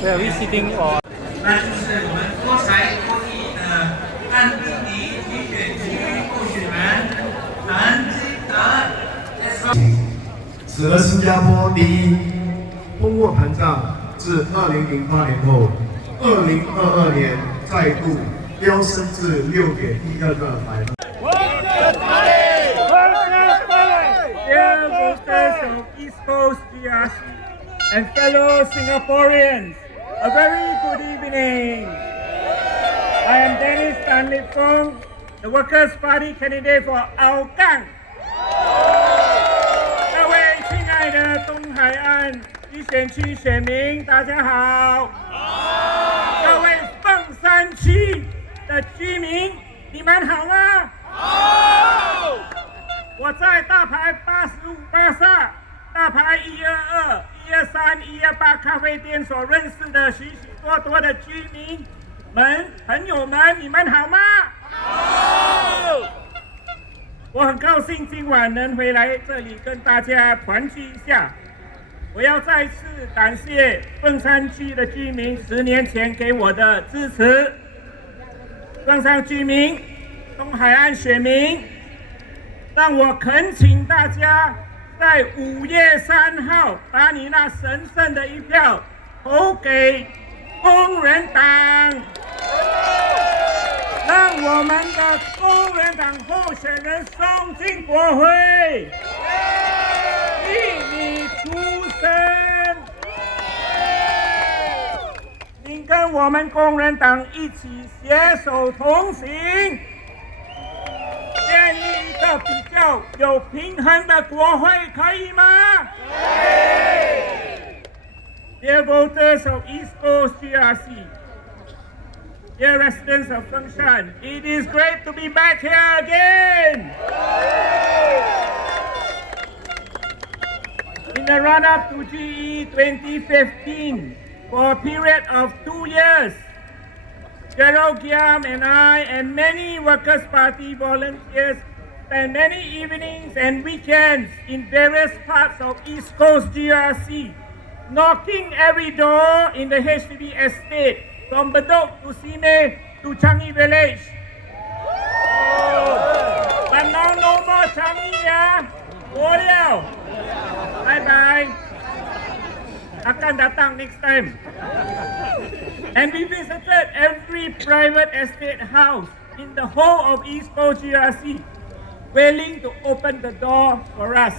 Where are we sitting or? 那就是我们多才多艺的安定里集选区候选人陈基德。使得新加坡第一，通货膨胀自2008年后，2022年再度飙升至6.12%。Dear voters of East Coast GRC and fellow Singaporeans, a very good evening. I am Dennis Tan Lip Fong, the Workers' Party candidate for Hougang. 各位亲爱的东海岸集选区选民，大家好。各位凤山区的居民，你们好吗？好。我在大牌85巴萨、大牌122、123、118咖啡店所认识的许许多多的居民们、朋友们，你们好吗？好。我很高兴今晚能回来这里跟大家团聚一下。我要再次感谢凤山区的居民10年前给我的支持。凤山居民、东海岸选民，让我恳请大家在5月3号把你那神圣的一票投给工人党，让我们的工人党候选人送进国会，替你出声。请跟我们工人党一起携手同行，建立一个比较有平衡的国会，可以吗？Dear voters of East Coast GRC, dear residents of Fengshan, it is great to be back here again. In the run-up to GE 2015, for a period of 2 years, Gerald Giam and I and many Workers' Party volunteers spent many evenings and weekends in various parts of East Coast GRC, knocking every door in the HDB estate, from Bedok to Simei to Changi Village. But now no more Changi, yeah? Go bye-bye. Akan datang next time. And we visited every private estate house in the whole of East Coast GRC, willing to open the door for us.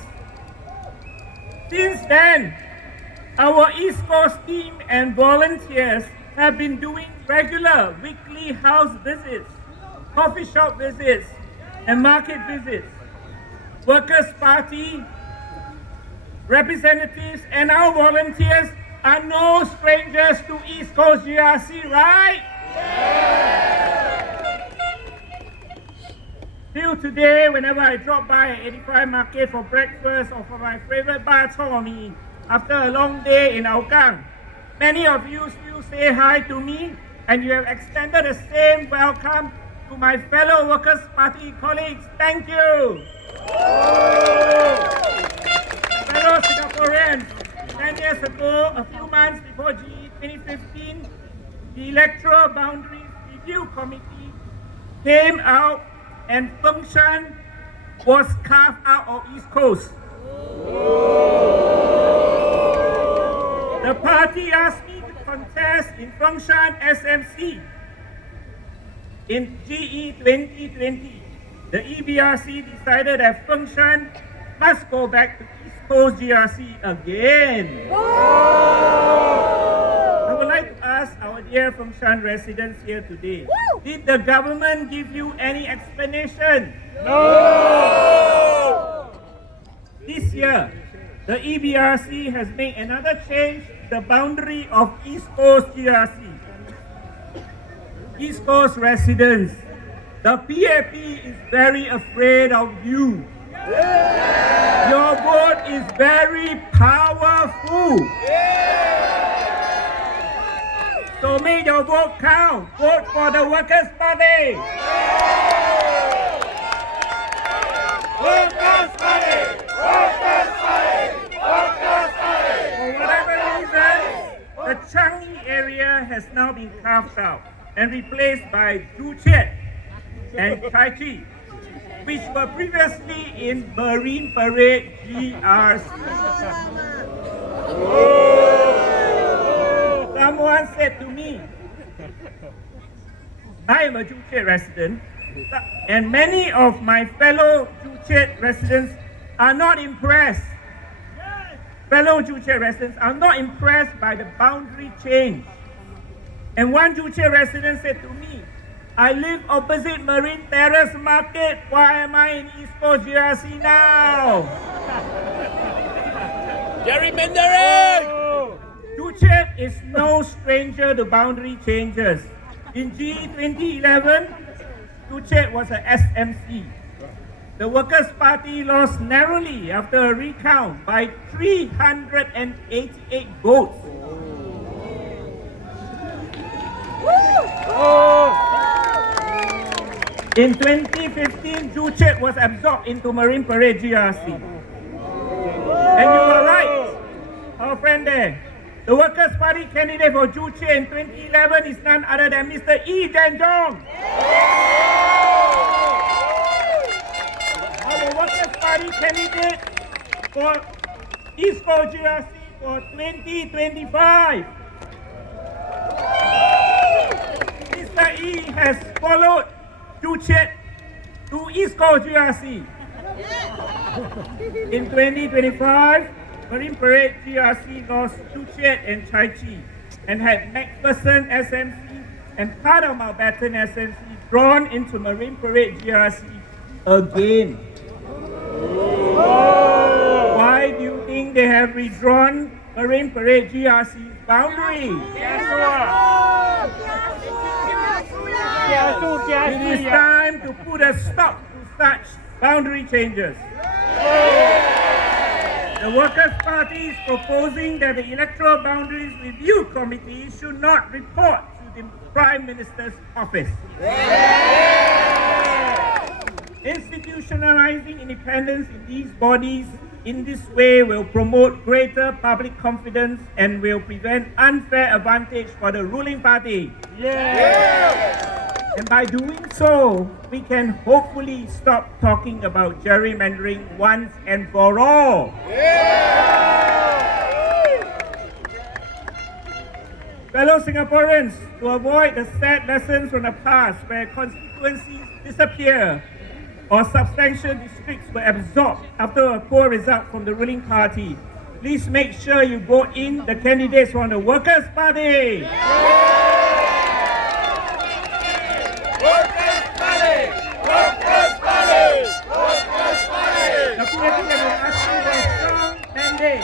Since then, our East Coast team and volunteers have been doing regular weekly house visits, coffee shop visits, and market visits. Workers' Party representatives and our volunteers are no strangers to East Coast GRC, right? Till today, whenever I drop by 85 Market for breakfast or for my favorite bak chor mee after a long day in Hougang, many of you still say hi to me, and you have extended the same welcome to my fellow Workers' Party colleagues. Thank you. Fellow Singaporeans, 10 years ago, a few months before GE 2015, the Electoral Boundaries Review Committee came out and Fengshan was carved out of East Coast. The party asked me to contest in Fengshan SMC. In GE 2020, the EBRC decided that Fengshan must go back to East Coast GRC again. I would like to ask our dear Fengshan residents here today, did the government give you any explanation? No! This year, the EBRC has made another change to the boundary of East Coast GRC. East Coast residents, the PAP is very afraid of you. Your vote is very powerful. So make your vote count. Vote for the Workers' Party. Workers' Party! Workers' Party! Workers' Party! For whatever reason, the Changi area has now been carved out and replaced by Chu Chet and Chai Chi, which were previously in Marine Parade GRC. Someone said to me, I am a Chu Chet resident, and many of my fellow Chu Chet residents are not impressed. Fellow Chu Chet residents are not impressed by the boundary change. And one Chu Chet resident said to me, I live opposite Marine Terrace Market. Why am I in East Coast GRC now? Gerrymandering! Chu Chet is no stranger to boundary changes. In GE 2011, Chu Chet was a SMC. The Workers' Party lost narrowly after a recount by 388 votes. In 2015, Chu Chet was absorbed into Marine Parade GRC. And you were right, our friend there. The Workers' Party candidate for Chu Chet in 2011 is none other than Mr. Yi Jianzhong. Our Workers' Party candidate for East Coast GRC for 2025. Mr. Yi has followed Chu Chet to East Coast GRC. In 2025, Marine Parade GRC lost Chu Chet and Chai Chi and had MacPherson SMC and part of Mountbatten SMC drawn into Marine Parade GRC again. Why do you think they have redrawn Marine Parade GRC's boundary? It is time to put a stop to such boundary changes. The Workers' Party is proposing that the Electoral Boundaries Review Committee should not report to the Prime Minister's office. Institutionalizing independence in these bodies in this way will promote greater public confidence and will prevent unfair advantage for the ruling party. And by doing so, we can hopefully stop talking about gerrymandering once and for all. Fellow Singaporeans, to avoid the sad lessons from the past where constituencies disappear or substantial districts were absorbed after a poor result from the ruling party, please make sure you vote in the candidates from the Workers' Party. Workers' Party! Workers' Party! Workers' Party! The PAP has been asking for a strong mandate.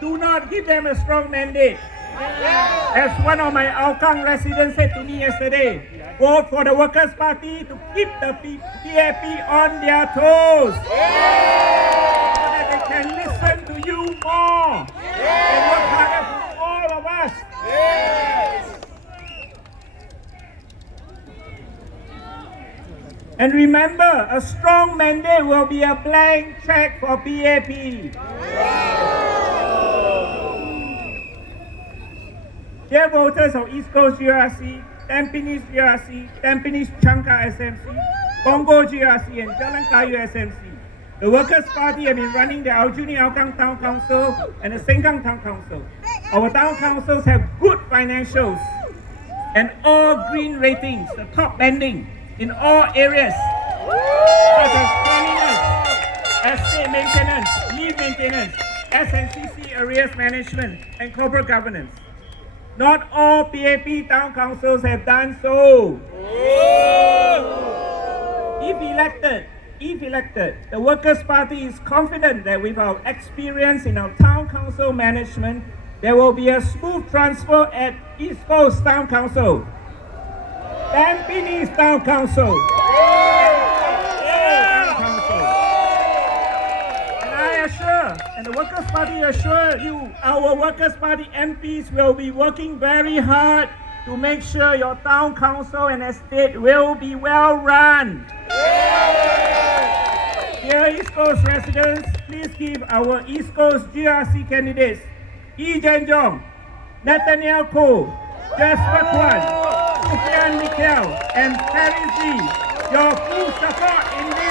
Do not give them a strong mandate. As one of my Hougang residents said to me yesterday, vote for the Workers' Party to keep the PAP on their toes. So that they can listen to you more and work harder for all of us. And remember, a strong mandate will be a blank check for PAP. Dear voters of East Coast GRC, Tampines GRC, Tampines Changka SMC, Punggol GRC and Jalan Kayu SMC, the Workers' Party have been running the Aljunied Hougang Town Council and the Sengkang Town Council. Our town councils have good financials and all green ratings, the top banding in all areas, such as cleanliness, estate maintenance, leave maintenance, S&CC arrears management, and corporate governance. Not all PAP town councils have done so. If elected, the Workers' Party is confident that with our experience in our town council management, there will be a smooth transfer at East Coast Town Council, Tampines Town Council, and the Workers' Party assure you, our Workers' Party MPs will be working very hard to make sure your town council and estate will be well run. Dear East Coast residents, please give our East Coast GRC candidates Yi Zhenjong, Nathaniel Koh, Jasper Kwan, Sufian Mikhail, and Paris Lee your full support in this